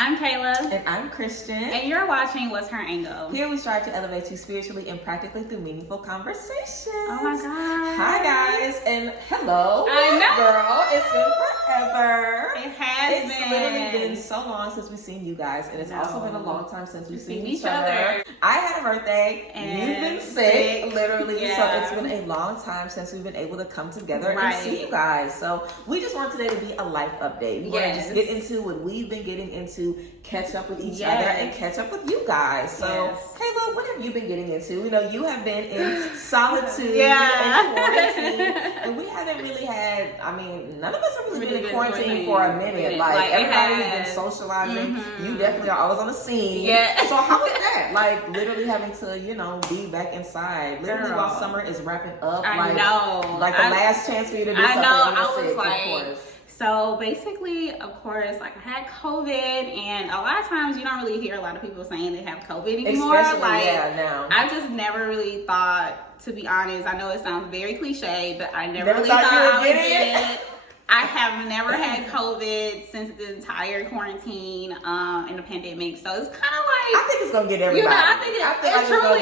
I'm Kayla. And I'm Christian. And you're watching What's Her Angle? Here we strive to elevate you spiritually and practically through meaningful conversations. Oh my God. Hi guys, and hello. I know. Girl, it's been forever. It has been. It's literally been so long since we've seen you guys, and it's also been a long time since we've seen each other. I had a birthday, And you've been sick, literally, yeah. So it's been a long time since we've been able to come together Right. and see you guys. So we just want today to be a life update. We want to just get into what we've been getting into, catch up with each other, and catch up with you guys. So, Kayla, what have you been getting into? We know you have been in solitude and quarantine, and we haven't really had, none of us have really been in quarantine for a minute. Like everybody's been socializing. Mm-hmm. You definitely are always on the scene. Yeah. So how was that? Like literally having to, be back inside. Literally Girl. while summer is wrapping up. I know. Like the last chance for you to do something. I was sick, like, of course. So basically, of course, like I had COVID, and a lot of times you don't really hear a lot of people saying they have COVID anymore. Especially, now. I just never really thought, to be honest, I know it sounds very cliche, but I never really thought I would you get it. I have never had COVID since the entire quarantine and the pandemic, so it's kind of like, I think it's gonna get everybody. I think it truly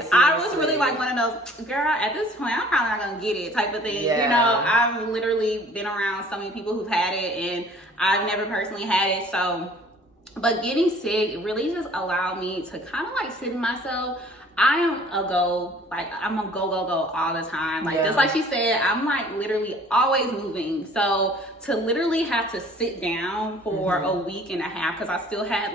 is. I was really like one of those, girl, at this point, I'm probably not gonna get it type of thing. Yeah. I've literally been around so many people who've had it, and I've never personally had it. So, but getting sick really just allowed me to kind of like sit in myself. I'm a go all the time. Like just like she said, I'm like literally always moving. So to literally have to sit down for a week and a half, because I still had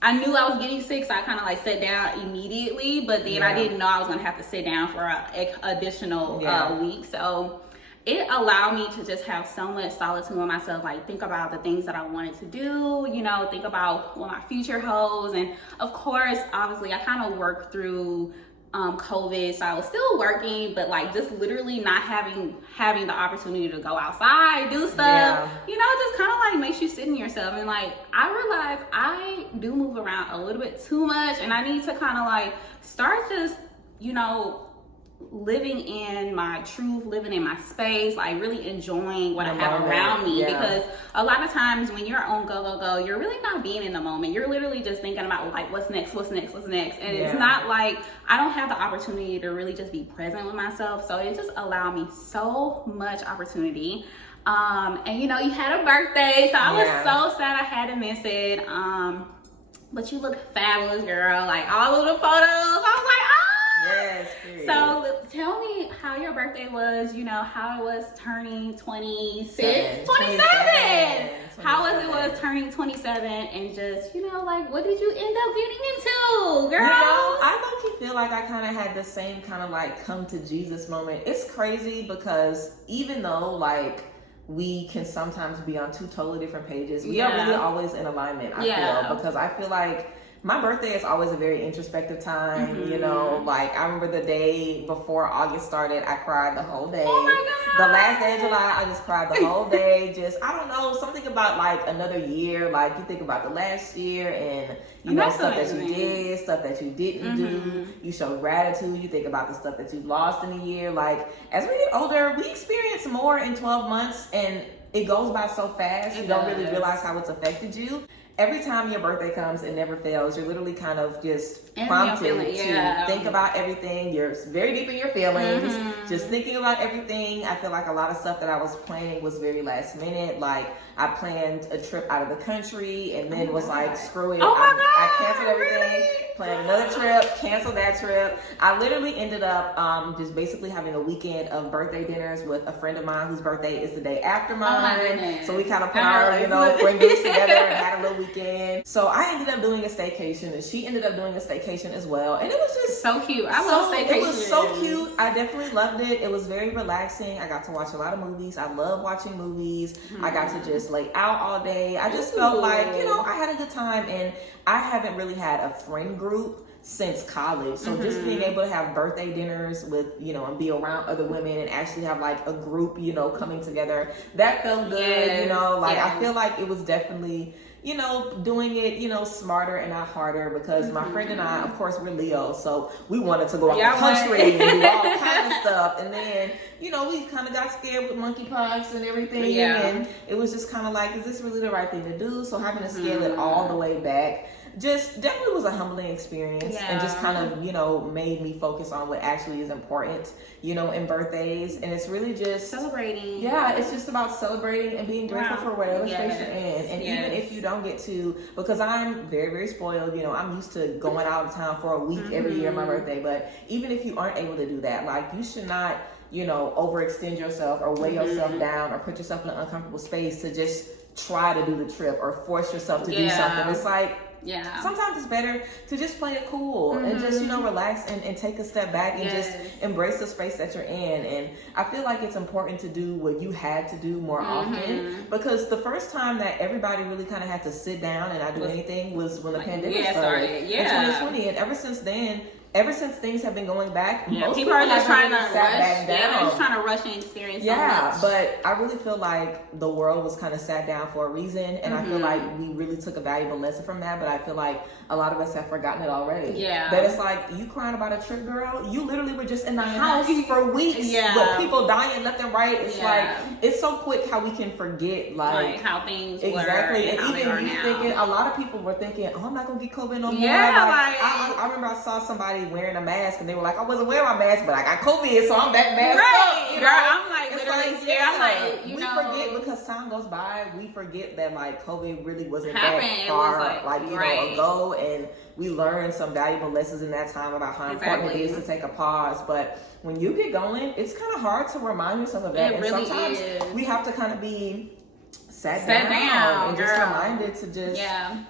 I knew I was getting sick, so I kind of like sat down immediately, but then I didn't know I was gonna have to sit down for an additional week. So it allowed me to just have so much solitude with myself, like think about the things that I wanted to do, think about what my future holds. And of course, obviously I kind of worked through COVID, so I was still working, but like just literally not having the opportunity to go outside, do stuff, just kind of like makes you sit in yourself. And like I realized I do move around a little bit too much, and I need to kind of like start just living in my truth, living in my space, like really enjoying what I have around me. Because a lot of times when you're on go, you're really not being in the moment. You're literally just thinking about like what's next. And it's not like I don't have the opportunity to really just be present with myself. So it just allowed me so much opportunity. And you had a birthday, so I was so sad I had to miss it. But you look fabulous, girl. Like all of the photos, I was like, yes, period. So tell me how your birthday was, how it was turning 27. How was it turning 27, and just, what did you end up getting into, girl? I low-key feel like I kind of had the same kind of like come to Jesus moment. It's crazy because even though we can sometimes be on two totally different pages, we are really always in alignment, I feel, because I feel like my birthday is always a very introspective time, I remember the day before August started, I cried the whole day. Oh my God. The last day of July, I just cried the whole day. I don't know, something about another year, you think about the last year and, stuff that you did, stuff that you didn't do. You show gratitude, you think about the stuff that you lost in a year. As we get older, we experience more in 12 months and it goes by so fast, you don't really realize how it's affected you. Every time your birthday comes, it never fails. You're literally kind of just prompted to think about everything. You're very deep in your feelings, just thinking about everything. I feel like a lot of stuff that I was planning was very last minute. I planned a trip out of the country and then was like, screw it. I canceled everything, planned another trip, canceled that trip. I literally ended up just basically having a weekend of birthday dinners with a friend of mine whose birthday is the day after mine. So we kind of put our, friend groups together and had a little weekend. So I ended up doing a staycation, and she ended up doing a staycation as well. And it was just so cute. I love staycations. It was so cute. I definitely loved it. It was very relaxing. I got to watch a lot of movies. I love watching movies. I got to just lay out all day. I just felt like, I had a good time, and I haven't really had a friend group since college. So just being able to have birthday dinners with, and be around other women and actually have a group, coming together, that felt good. I feel like it was definitely you know, doing it, you know, smarter and not harder, because my friend and I, of course, we're Leo, so we wanted to go out the country and do all kind of stuff. And then, you know, we kind of got scared with monkeypox and everything. Yeah. And it was just kind of like, is this really the right thing to do? So having to scale it all the way back just definitely was a humbling experience, and just kind of, you know, made me focus on what actually is important, you know, in birthdays. And it's really just celebrating. Yeah, it's just about celebrating and being grateful for whatever space you're in. And even if you don't get to, because I'm very, very spoiled, you know, I'm used to going out of town for a week every year on my birthday. But even if you aren't able to do that, like, you should not, you know, overextend yourself or weigh yourself down or put yourself in an uncomfortable space to just try to do the trip or force yourself to do something. It's like, sometimes it's better to just play it cool and just, you know, relax and take a step back and just embrace the space that you're in. And I feel like it's important to do what you had to do more often, because the first time that everybody really kind of had to sit down and not do anything was when the pandemic started in 2020. And ever since then, ever since things have been going back, most people are just trying to rush. they're just trying to rush and experience so much. But I really feel like the world was kind of sat down for a reason, and I feel like we really took a valuable lesson from that. But I feel like a lot of us have forgotten it already. That it's like, you crying about a trip, girl. You literally were just in the house for weeks with people dying left and right. It's like, it's so quick how we can forget like how things were. Exactly. And even you thinking, a lot of people were thinking, oh, I'm not gonna get COVID no more. I remember I saw somebody wearing a mask and they were like, I wasn't wearing my mask, but I got COVID, so I'm back masked up. You know? I'm like, literally scared. I'm like, we forget, because time goes by, we forget that like COVID really wasn't that far, like you know, ago, and we learned some valuable lessons in that time about how important it is to take a pause. But when you get going, it's kind of hard to remind yourself of that. And sometimes we have to kind of be sat down and just reminded to just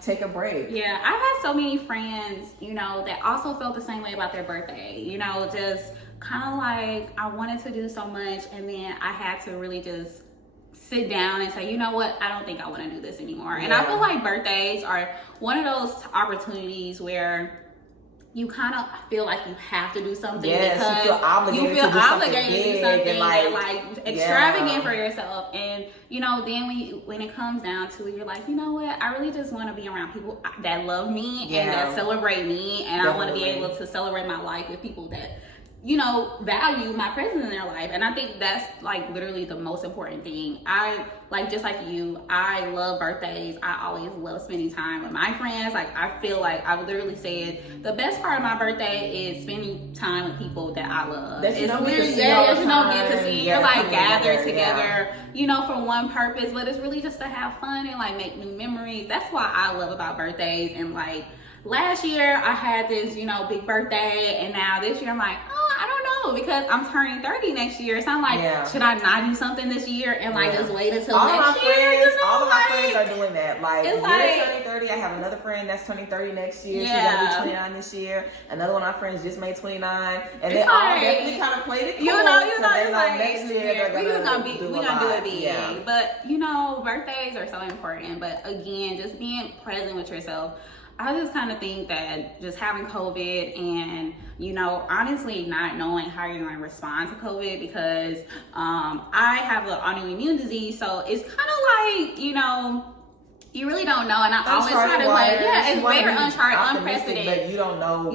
take a break. I've had so many friends, you know, that also felt the same way about their birthday, you know, just kind of like, I wanted to do so much, and then I had to really just sit down and say, you know what, I don't think I want to do this anymore. And I feel like birthdays are one of those opportunities where you kind of feel like you have to do something because you feel obligated to do something and like extravagant for yourself. And you know, then when it comes down to it, you're like, you know what, I really just want to be around people that love me and that celebrate me, and I want to be able to celebrate my life with people that, you know, value my presence in their life. And I think that's like literally the most important thing. I like, just like you, I love birthdays. I always love spending time with my friends. Like, I feel like I would literally say the best part of my birthday is spending time with people that I love. That you don't get to see. You're like gathered together, you know, for one purpose, but it's really just to have fun and like make new memories. That's why I love about birthdays. And like, last year I had this, you know, big birthday, and now this year I'm like, oh, I don't know, because I'm turning 30 next year. So I'm like, should I not do something this year and like just wait until next year? You know, all of my friends are doing that. Like, you're turning 30. I have another friend that's turning 30 next year. She's gonna be 29 this year. Another one of my friends just made 29, and they all definitely kind of played it cool. You know, it's like next year we gonna do it big. But you know, birthdays are so important. But again, just being present with yourself. I just kind of think that just having COVID and, you know, honestly not knowing how you're going to respond to COVID, because I have an autoimmune disease. So it's kind of like, you know, you really don't know. And I always try to like, it's very uncharted, unprecedented. But you don't know.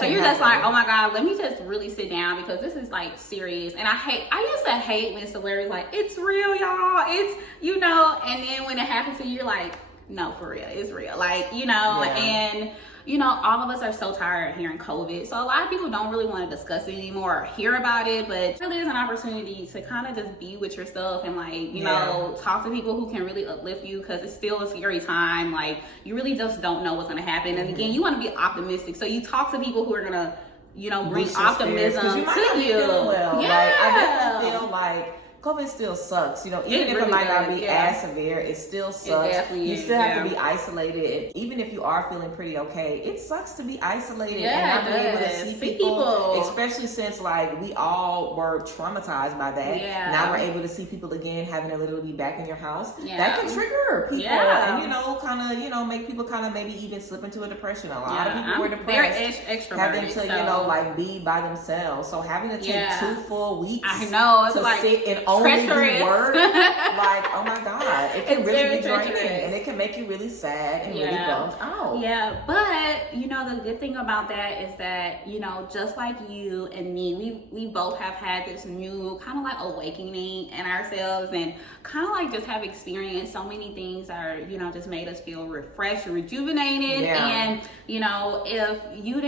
So you're just like, oh my God, let me just really sit down, because this is like serious. And I used to hate when celebrities like, it's real, y'all. It's, you know, and then when it happens to you, you're like, no, for real, it's real. Like, you know, and, you know, all of us are so tired of hearing COVID. So a lot of people don't really want to discuss it anymore or hear about it, but it really is an opportunity to kind of just be with yourself and like, you know, talk to people who can really uplift you, because it's still a scary time. Like, you really just don't know what's going to happen. And again, you want to be optimistic. So you talk to people who are going to, you know, bring optimism to you. Like, I definitely feel like COVID still sucks, you know, even if it might not be as severe, it still sucks. You still have to be isolated. And even if you are feeling pretty okay, it sucks to be isolated and not be able to see people, especially since like we all were traumatized by that. Now we're able to see people again, having to literally be back in your house. That can trigger people and, you know, kind of, you know, make people kind of maybe even slip into a depression. A lot of people were depressed, having to, you know, like be by themselves. So having to take 2 full weeks to like, sit in only treacherous. do work, like, oh my God, it can It's really very be draining, treacherous. and it can make you really sad and really bummed out. Yeah, but you know, the good thing about that is that, you know, just like you and me, we both have had this new kind of like awakening in ourselves, and kind of like just have experienced so many things that are, you know, just made us feel refreshed and rejuvenated. Yeah. And you know, if you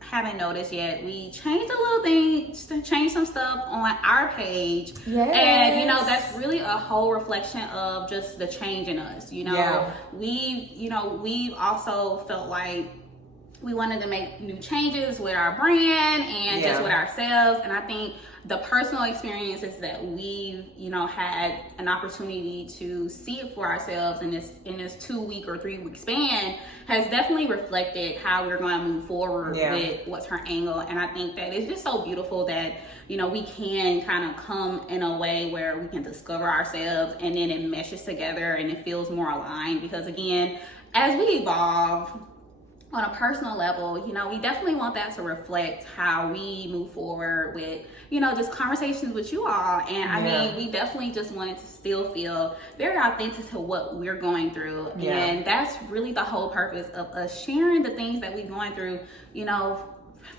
haven't noticed yet, we changed a little thing, changed some stuff on our page. Yes. And you know, that's really a whole reflection of just the change in us. You know, we've also felt like we wanted to make new changes with our brand and just with ourselves. And I think the personal experiences that we've, you know, had an opportunity to see it for ourselves in this 2 week or 3 week span has definitely reflected how we're going to move forward with what's her angle. And I think that it's just so beautiful that, you know, we can kind of come in a way where we can discover ourselves, and then it meshes together and it feels more aligned. Because again, as we evolve on a personal level, you know, we definitely want that to reflect how we move forward with, you know, just conversations with you all. And I mean, we definitely just wanted to still feel very authentic to what we're going through. And that's really the whole purpose of us sharing the things that we're going through, you know,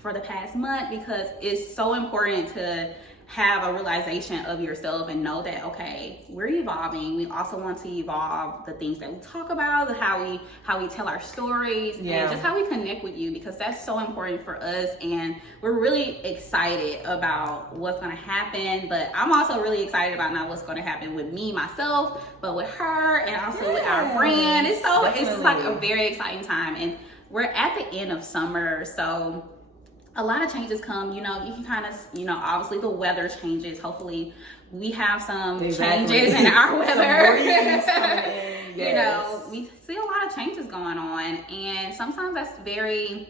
for the past month, because it's so important to have a realization of yourself and know that, okay, we're evolving. We also want to evolve the things that we talk about, how we tell our stories, and just how we connect with you, because that's so important for us. And we're really excited about what's going to happen. But I'm also really excited about not what's going to happen with me, myself, but with her, and also with our brand. It's just like a very exciting time. And we're at the end of summer, so a lot of changes come, you know, you can kind of, you know, obviously the weather changes. Hopefully we have some changes in our weather. You know, we see a lot of changes going on, and sometimes that's very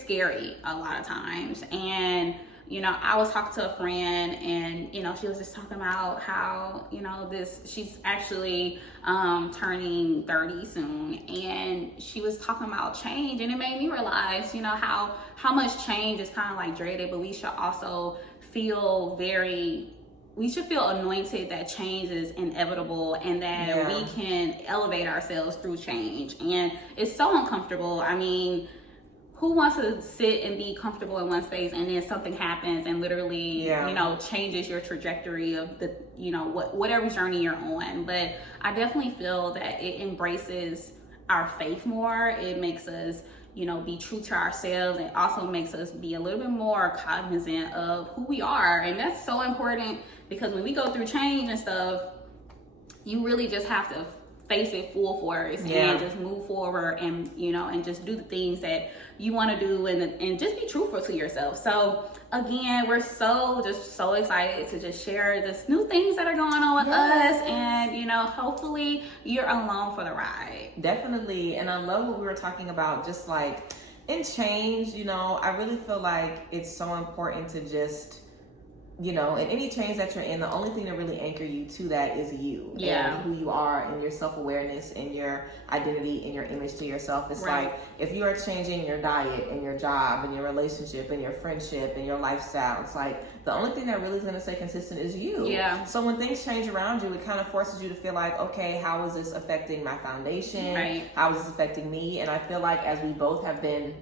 scary a lot of times. And you know, I was talking to a friend, and you know, she was just talking about how, you know, she's actually turning 30 soon, and she was talking about change, and it made me realize, you know, how much change is kind of like dreaded, but we should also feel anointed that change is inevitable, and that we can elevate ourselves through change. And it's so uncomfortable. I mean, who wants to sit and be comfortable in one space, and then something happens and literally, you know, changes your trajectory of the, you know, whatever journey you're on. But I definitely feel that it embraces our faith more. It makes us, you know, be true to ourselves. It also makes us be a little bit more cognizant of who we are. And that's so important, because when we go through change and stuff, you really just have to face it full force and just move forward, and you know, and just do the things that you want to do, and just be truthful to yourself. So again, we're so excited to just share this new things that are going on with us, and you know, hopefully you're along for the ride. Definitely. And I love what we were talking about, just like in change, you know, I really feel like it's so important to just, you know, in any change that you're in, the only thing that really anchor you to that is you. And who you are, and your self-awareness, and your identity, and your image to yourself. It's like, if you are changing your diet and your job and your relationship and your friendship and your lifestyle, it's like the only thing that really is going to stay consistent is you. So when things change around you, it kind of forces you to feel like, okay, how is this affecting my foundation? How is this affecting me? And I feel like as we both have been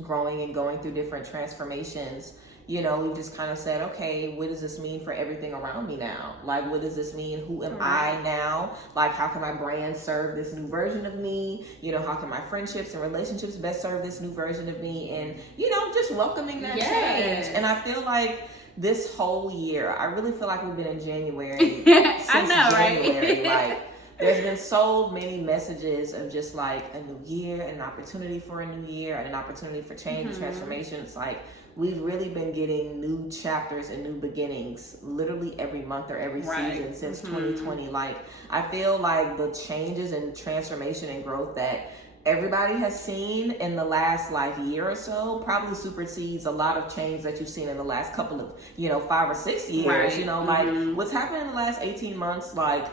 growing and going through different transformations, you know, we just kind of said, okay, what does this mean for everything around me now? Like, what does this mean? Who am I now? Like, how can my brand serve this new version of me? You know, how can my friendships and relationships best serve this new version of me? And, you know, just welcoming that change. And I feel like this whole year, I really feel like we've been in January. I know, January. Like, there's been so many messages of just like a new year, and an opportunity for a new year, and an opportunity for change and transformation. It's like, we've really been getting new chapters and new beginnings literally every month or every season since 2020. Like, I feel like the changes and transformation and growth that everybody has seen in the last like year or so probably supersedes a lot of change that you've seen in the last couple of, you know, 5 or 6 years. You know, like what's happened in the last 18 months, like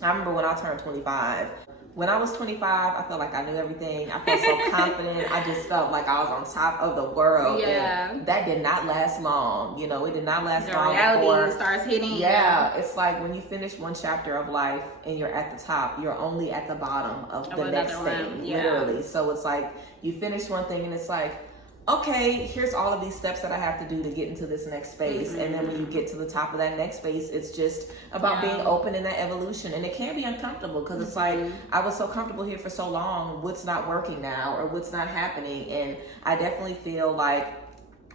I remember when I turned 25, when I was 25, I felt like I knew everything. I felt so confident. I just felt like I was on top of the world. Yeah. And that did not last long. You know, it did not last The long. reality starts hitting. Yeah, it's like when you finish one chapter of life and you're at the top, you're only at the bottom of the next thing, literally. So it's like you finish one thing and it's like, okay, here's all of these steps that I have to do to get into this next space. Mm-hmm. And then when you get to the top of that next space, it's just about being open in that evolution. And it can be uncomfortable because it's like, I was so comfortable here for so long. What's not working now or what's not happening? And I definitely feel like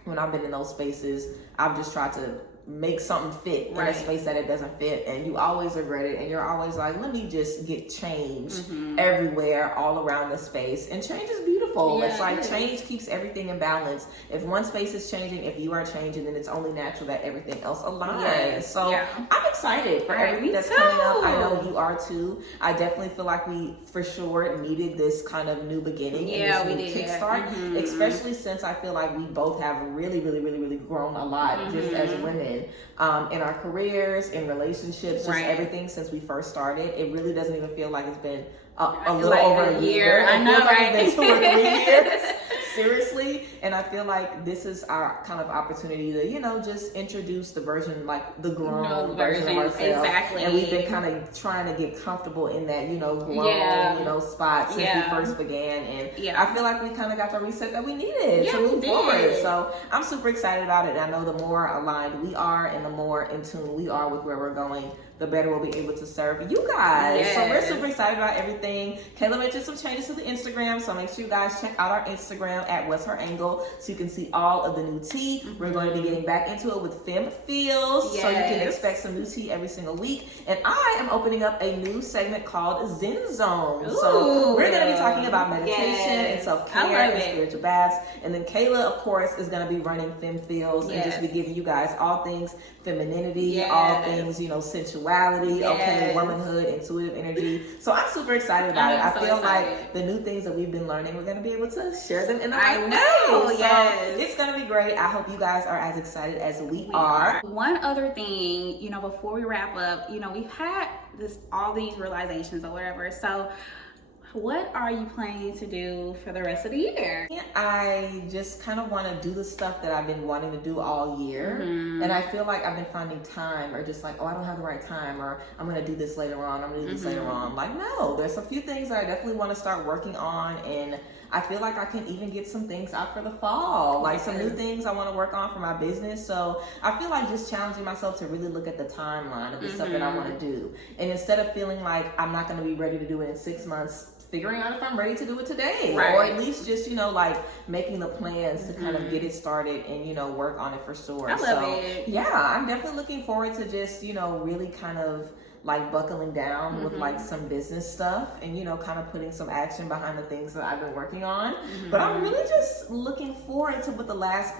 when I've been in those spaces, I've just tried to make something fit in a space that it doesn't fit, and you always regret it, and you're always like, let me just get change everywhere all around the space. And change is beautiful. It's like change keeps everything in balance. If one space is changing, if you are changing, then it's only natural that everything else aligns. So I'm excited for everything that's coming up. I know you are too. I definitely feel like we for sure needed this kind of new beginning and this new kickstart, especially since I feel like we both have really grown a lot just as women. In our careers, in relationships, just everything since we first started. It really doesn't even feel like it's been a little over a year. I know, right? It's been 2 or 3 years. Seriously. And I feel like this is our kind of opportunity to, you know, just introduce the version, like the grown version of ourselves. Exactly. And we've been kind of trying to get comfortable in that, you know, grown, you know, spot since we first began. And I feel like we kind of got the reset that we needed to move forward. So I'm super excited about it. And I know the more aligned we are and the more in tune we are with where we're going, the better we'll be able to serve you guys. So we're super excited about everything. Kayla mentioned some changes to the Instagram, so make sure you guys check out our Instagram at What's Her Angle so you can see all of the new tea. We're going to be getting back into it with Femme Feels, so you can expect some new tea every single week. And I am opening up a new segment called Zen Zone. So we're going to be talking about meditation and self-care and spiritual baths. And then Kayla, of course, is going to be running Femme Feels and just be giving you guys all things femininity, all things, you know, sensuality, womanhood, intuitive energy. So I'm super excited about it. I feel like the new things that we've been learning, we're going to be able to share them in the right way. So it's going to be great. I hope you guys are as excited as we are. One other thing, you know, before we wrap up, you know, we've had all these realizations or whatever. So what are you planning to do for the rest of the year? I just kind of want to do the stuff that I've been wanting to do all year. And I feel like I've been finding time, or just like, oh, I don't have the right time, or I'm going to do this later on. I'm going to do this later on. Like, no, there's a few things that I definitely want to start working on. And I feel like I can even get some things out for the fall, like some new things I want to work on for my business. So I feel like just challenging myself to really look at the timeline of the stuff that I want to do. And instead of feeling like I'm not going to be ready to do it in 6 months, figuring out if I'm ready to do it today, or at least just, you know, like making the plans to kind of get it started and, you know, work on it for sure. I love it. Yeah, I'm definitely looking forward to just, you know, really kind of like buckling down with like some business stuff and, you know, kind of putting some action behind the things that I've been working on. But I'm really just looking forward to what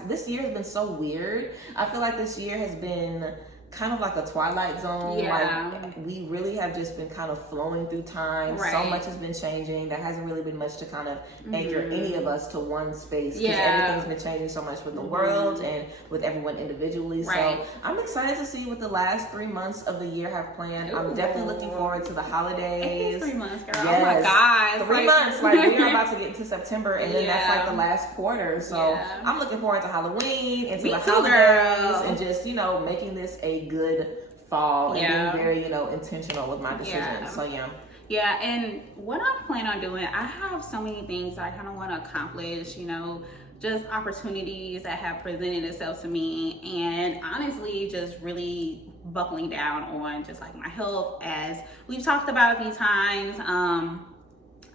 this year has been so weird. I feel like this year has been kind of like a twilight zone. Like we really have just been kind of flowing through time. So much has been changing. There hasn't really been much to kind of anchor any of us to one space, because everything's been changing so much with the world and with everyone individually. So I'm excited to see what the last 3 months of the year have planned. I'm definitely looking forward to the holidays. It is 3 months, girl. Oh my God. 3 months. Like we are about to get into September, and then that's like the last quarter. So I'm looking forward to Halloween and to the holidays, and just, you know, making this a good fall and being very, you know, intentional with my decisions. So and what I plan on doing, I have so many things I kind of want to accomplish, you know, just opportunities that have presented itself to me, and honestly just really buckling down on just like my health, as we've talked about a few times.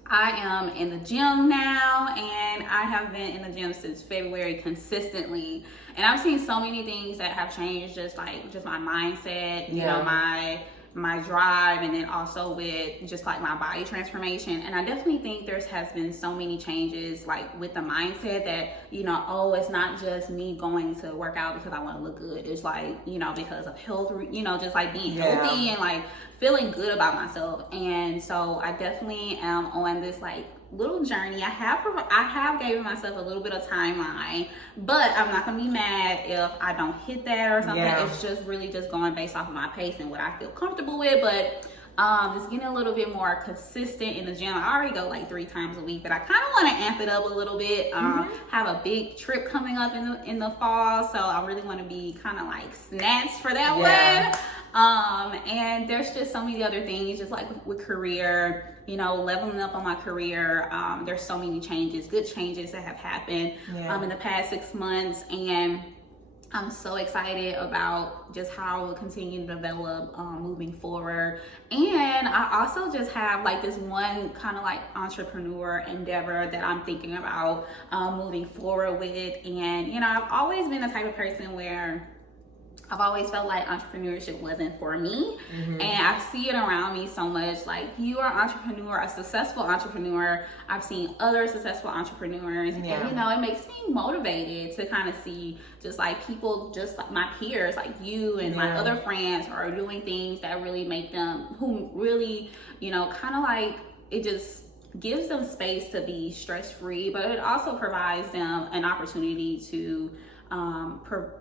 I am in the gym now, and I have been in the gym since February consistently. And I've seen so many things that have changed, just my mindset, you know, my drive, and then also with just like my body transformation. And I definitely think has been so many changes, like with the mindset that, you know, oh, it's not just me going to work out because I want to look good. It's like, you know, because of health, you know, just like being healthy and like feeling good about myself. And so I definitely am on this like little journey. I have given myself a little bit of timeline, but I'm not gonna be mad if I don't hit that or something. It's just really just going based off of my pace and what I feel comfortable with. But Just getting a little bit more consistent in the gym. I already go like 3 times a week, but I kind of want to amp it up a little bit. Have a big trip coming up in the fall, so I really want to be kind of like snatched for that one. And there's just so many other things, just like with career, you know, leveling up on my career. There's so many changes, good changes that have happened in the past 6 months, and I'm so excited about just how it will continue to develop moving forward. And I also just have like this one kind of like entrepreneur endeavor that I'm thinking about moving forward with. And, you know, I've always been the type of person where I've always felt like entrepreneurship wasn't for me. And I see it around me so much. Like, you are an entrepreneur, a successful entrepreneur. I've seen other successful entrepreneurs. And, you know, it makes me motivated to kind of see just like people, just like my peers, like you and my other friends are doing things that really make them, who really, you know, kind of like, it just gives them space to be stress-free, but it also provides them an opportunity to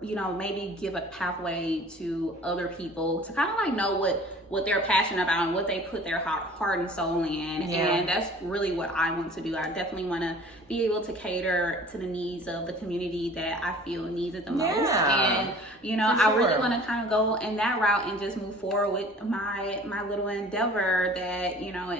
you know, maybe give a pathway to other people to kind of like know what they're passionate about and what they put their heart and soul in. And that's really what I want to do. I definitely want to be able to cater to the needs of the community that I feel needs it the most. And, you know, I really want to kind of go in that route and just move forward with my little endeavor that, you know,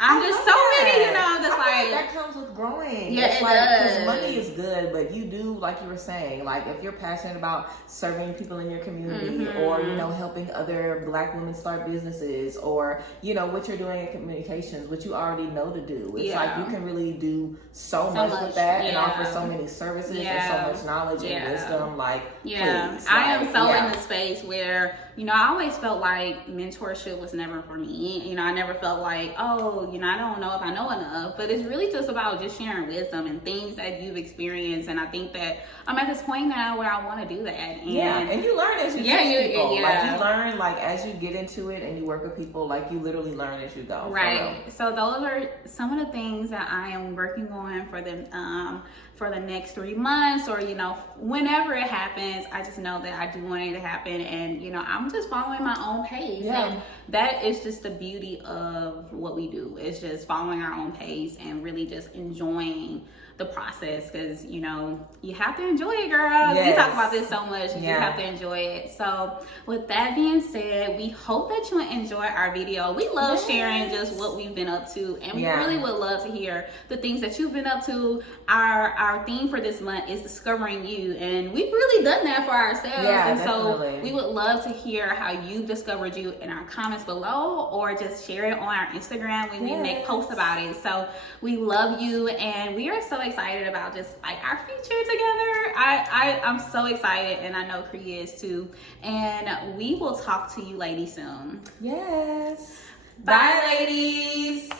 I'm just so many, you know, that's like that comes with growing. Yeah, it's it like, does. because money is good, but you do, like you were saying, like if you're passionate about serving people in your community, or you know, helping other Black women start businesses, or you know what you're doing in communications, what you already know to do. It's like you can really do so much with that, and offer so many services and so much knowledge and wisdom. Like, please, I am so in the space where, you know, I always felt like mentorship was never for me. You know, I never felt like, oh, you know, I don't know if I know enough, but it's really just about just sharing wisdom and things that you've experienced. And I think that I'm at this point now where I want to do that. And and you learn as you teach people. Like, you learn, like, as you get into it and you work with people, like, you literally learn as you go. Right. So those are some of the things that I am working on for the next 3 months, or, you know, whenever it happens. I just know that I do want it to happen, and, you know, I'm just following my own pace. And that is just the beauty of what we do. It's just following our own pace and really just enjoying the process, because, you know, you have to enjoy it, girl. We talk about this so much. You just have to enjoy it. So with that being said, we hope that you enjoy our video. We love sharing just what we've been up to, and we really would love to hear the things that you've been up to. Our theme for this month is discovering you, and we've really done that for ourselves. So we would love to hear how you've discovered you in our comments below, or just share it on our Instagram when we make posts about it. So we love you, and we are so excited about just like our future together. I'm so excited, and I know Cree is too. And we will talk to you ladies soon. Yes. Bye ladies.